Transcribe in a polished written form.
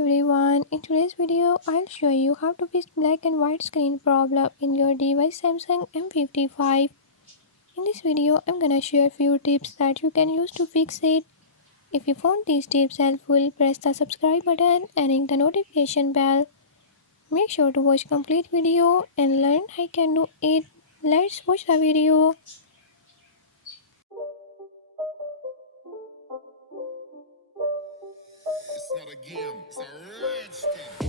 everyone, in today's video I'll show you how to fix black and white screen problem in your device Samsung M55. In this video I'm gonna share few tips that you can use to fix it. If you found these tips helpful, press the subscribe button and ring the notification bell. Make sure to watch complete video and learn I can do it. Let's watch the video. It's not a game, it's a rich thing.